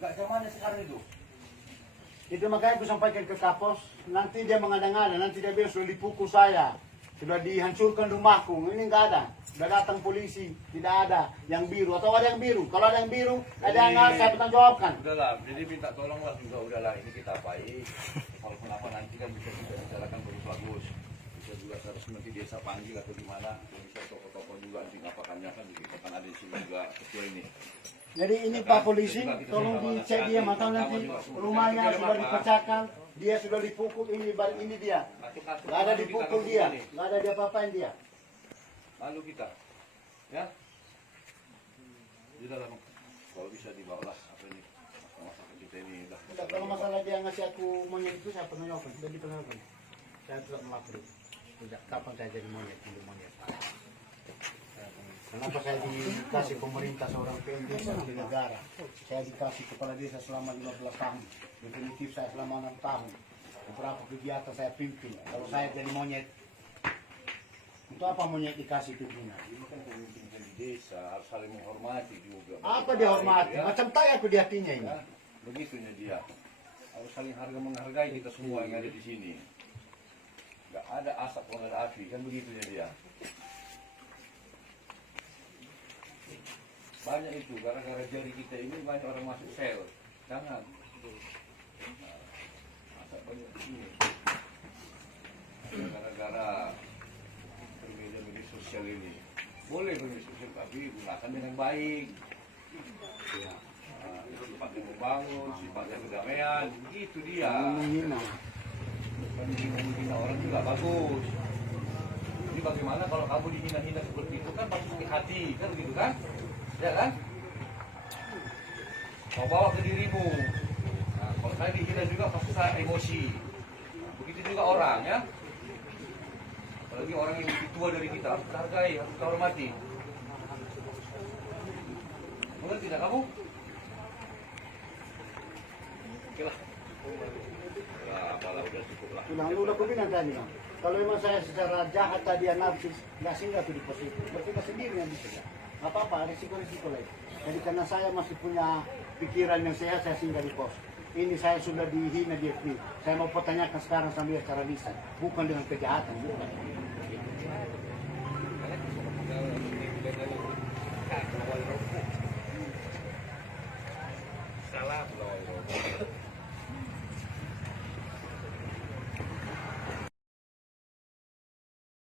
Nggak zamannya sekarang itu. Itu makanya aku sampaikan ke Kapos, nanti dia mengada-ngada, nanti dia bilang sudah dipukul saya, sudah dihancurkan rumahku, ini nggak ada. Sudah datang polisi, tidak ada yang biru, atau ada yang biru. Kalau ada yang biru, ada yang nggak, saya bertanggung jawabkan. Udahlah, jadi minta tolonglah juga, udahlah, ini kita baik. Kalau kenapa nanti kan bisa kita bicarakan bagus-bagus. Bisa juga harus nanti desa panggil atau gimana, bisa toko-toko juga nanti ngapakannya kan, gitu. Kan ada di sini juga ketua ini. Jadi ini Pak Polisi, tolong dicek dia, maka nanti rumahnya sudah dipecahkan, dia sudah dipukul, ini dia. Nggak ada dipukul dia, nggak ada dia apa-apain dia. Lalu kita, ya, di dalam kalau bisa dibawalah apa ini masalah kita ini dah. Kalau masalah dia ngasih aku monyet itu saya pernah nyobain, sudah diperkenalkan. Saya tidak melapor. Tidak, kapan saya jadi monyet, monyet. Kenapa saya dikasih pemerintah seorang PND di negara? Saya dikasih kepala desa selama 15 tahun. Definitif saya selama 6 tahun. Beberapa kegiatan saya pimpin. Kalau saya jadi monyet, untuk apa monyet dikasih pimpinan? Ini kan pemimpin di desa harus saling menghormati juga. Apa dihormati? Ya? Macam tai aku di hatinya ini. Ya, begitunya dia. Harus saling menghargai kita semua yang ada di sini. Gak ada asap kalau ada api, kan begitunya dia. Banyak itu, gara-gara jari kita ini banyak orang masuk sel. Jangan. Masa banyak di sini. Gara-gara media sosial ini. Boleh media sosial, tapi gunakan dengan baik. Ya. Sifatnya membangun, sifatnya kedamaian. Itu dia. Menghina orang juga bagus. Jadi bagaimana kalau kamu dihina-hina seperti itu kan pasti sakit hati, kan begitu kan? Ya kan? Kau bawa ke dirimu. Nah, kalau saya dihina juga pasti saya emosi. Nah, begitu juga orang ya. Apalagi orang yang lebih tua dari kita harus kita hargai, harus kita hormati. Mengerti tidak kamu? Oke lah. Ya, apalah udah cukup lah. Udah aku bilang tadi, Bang. Kalau memang saya secara jahat tadi anarkis, nggak singgah tuh di pos itu. Berarti sendiri yang bisa. Nggak apa-apa, risiko-risiko lain. Jadi karena saya masih punya pikiran yang sehat, saya singgah di pos. Ini saya sudah dihina di FB. Saya mau pertanyakan sekarang sambil secara lisan, bukan dengan kejahatan. Bukan.